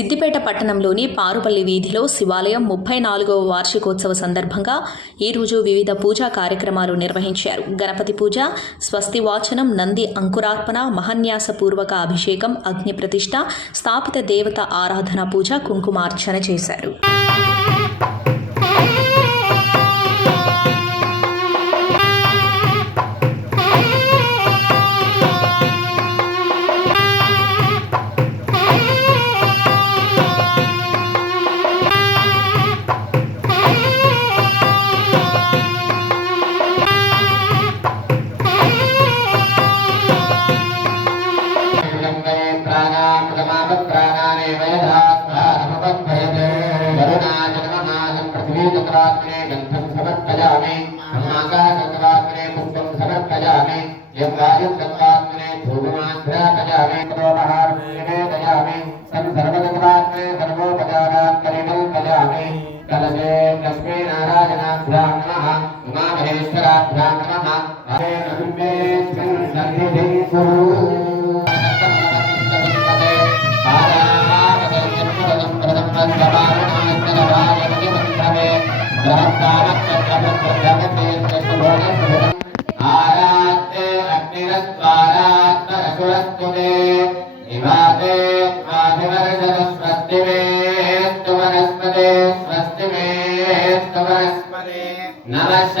సిద్దిపేట పట్టణంలోని పారుపల్లి వీధిలో శివాలయం ముప్పై నాలుగవ వార్షికోత్సవ సందర్భంగా ఈరోజు వివిధ పూజా కార్యక్రమాలు నిర్వహించారు. గణపతి పూజ స్వస్తి వాచనం నంది అంకురార్పణ మహన్యాసపూర్వక అభిషేకం అగ్ని ప్రతిష్ట స్థాపిత దేవత ఆరాధన పూజ కుంకుమార్చన చేశారు. సమర్పయామి యం వాయుం తత్వాగ్నే భూమాధ్రాపయామి నివేదయామి తం సర్వగతవాగ్నే సర్వోపచారాన్ పరికల్పయామి కలశే లక్ష్మీనారాయణాభ్యాం నమః ఉమామహేశ్వరాభ్యాం నమః స్వాధివర్షదస్వస్తి మేస్తు వనస్పతే. స్వస్తి మేస్తు వనస్పతే నమస్య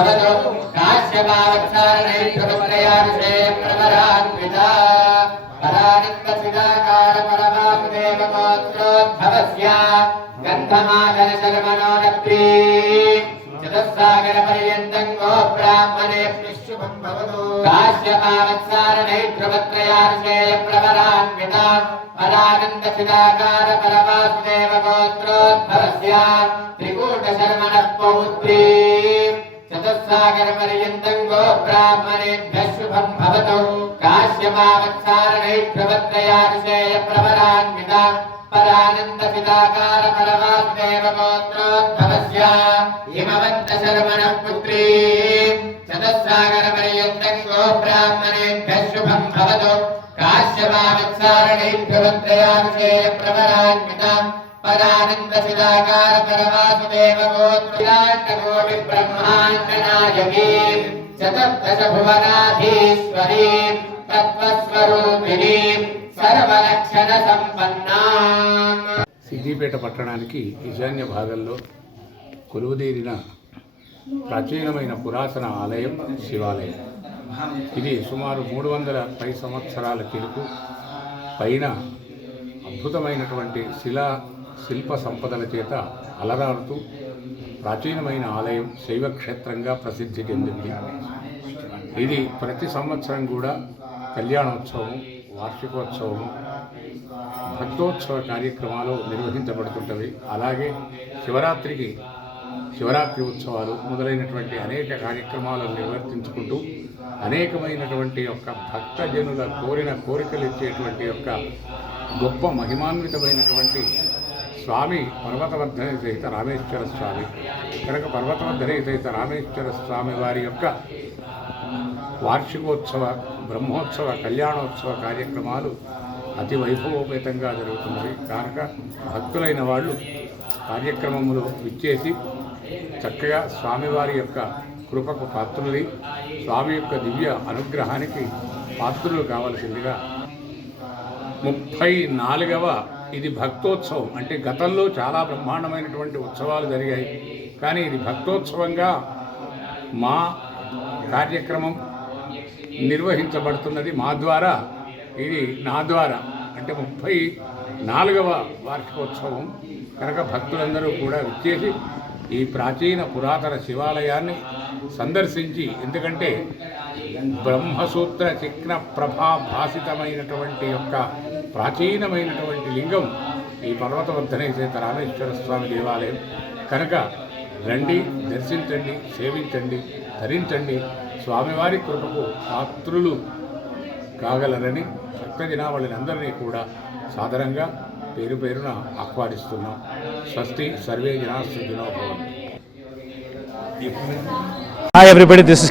శుభం భవతు కాశ్యపావత్సారణై ప్రభుత్రయాభిషే ప్రవరాన్విత పరానంద సిదాకార పరమాసుదేవ గోత్రోద్భవస్య గంధమాదన శర్మణోనప్రీ చతుస్సాగర పర్యంతం చతుస్సాగర పర్యంతం గో బ్రాహ్మణేభ్యः శుభం భవతు కాశ్యపావత్సారణై ప్రవత్రయాభిషేయ ప్రవరాన్విత పరానంద పితాకార పరమాత్మేవ గోత్రోద్భవస్య హిమవంత శర్మణ పుత్రీ చతుస్సాగర పర్యంతం గో బ్రాహ్మణేభ్యः శుభం భవతు కాశ్యపావత్సారణై ప్రవత్రయాభిషేయ చతుర్దశ భువనాధీశ్వరీ తత్వస్వరూపిణీ సర్వలక్షణ సంపన్నా సిద్దిపేట పట్టణానికి ఈశాన్య భాగంలో కొలువుదీరిన ప్రాచీనమైన పురాతన ఆలయం శివాలయం. ఇది సుమారు మూడు వందల పై సంవత్సరాల తెలుపు పైన అద్భుతమైనటువంటి శిలా శిల్ప సంపదల చేత అలరారుతూ ప్రాచీనమైన ఆలయం శైవక్షేత్రంగా ప్రసిద్ధి చెందింది. ఇది ప్రతి సంవత్సరం కూడా కళ్యాణోత్సవం వార్షికోత్సవం భక్తోత్సవ కార్యక్రమాలు నిర్వహించబడుతుంటవి. అలాగే శివరాత్రికి శివరాత్రి ఉత్సవాలు మొదలైనటువంటి అనేక కార్యక్రమాలను నిర్వర్తించుకుంటూ అనేకమైనటువంటి యొక్క భక్తజనుల కోరిన కోరికలు ఇచ్చేటువంటి యొక్క గొప్ప మహిమాన్వితమైనటువంటి స్వామి పర్వతవర్ధన సహిత రామేశ్వర స్వామి. కనుక పర్వతవర్ధన సహిత రామేశ్వర స్వామి వారి యొక్క వార్షికోత్సవ బ్రహ్మోత్సవ కళ్యాణోత్సవ కార్యక్రమాలు అతి వైభవోపేతంగా జరుగుతున్నాయి కనుక భక్తులైన వాళ్ళు కార్యక్రమములు విచ్చేసి చక్కగా స్వామివారి యొక్క కృపకు పాత్రులై స్వామి యొక్క దివ్య అనుగ్రహానికి పాత్రులు కావలసిందిగా ముప్పై నాలుగవ ఇది భక్తోత్సవం. అంటే గతంలో చాలా బ్రహ్మాండమైనటువంటి ఉత్సవాలు జరిగాయి. కానీ ఇది భక్తోత్సవంగా మా కార్యక్రమం నిర్వహించబడుతున్నది. మా ద్వారా ఇది నా ద్వారా. అంటే ముప్పై నాలుగవ వార్షికోత్సవం. కనుక భక్తులందరూ కూడా వచ్చేసి ఈ ప్రాచీన పురాతన శివాలయాన్ని సందర్శించి ఎందుకంటే బ్రహ్మసూత్ర చిక్న ప్రభా భాసితమైనటువంటి యొక్క ప్రాచీనమైనటువంటి లింగం ఈ పర్వతవర్ధనేశ్వర రామేశ్వర స్వామి దేవాలయం. కనుక రండి దర్శించండి సేవించండి ధరించండి. స్వామివారి కృపకు పాత్రులు కాగలరని భక్తజనావళిని అందరినీ కూడా సాధారణంగా పేరు పేరున ఆహ్వానిస్తున్నాం. స్వస్తి సర్వే జనా సుఖినో భవంతు. Hi everybody, this is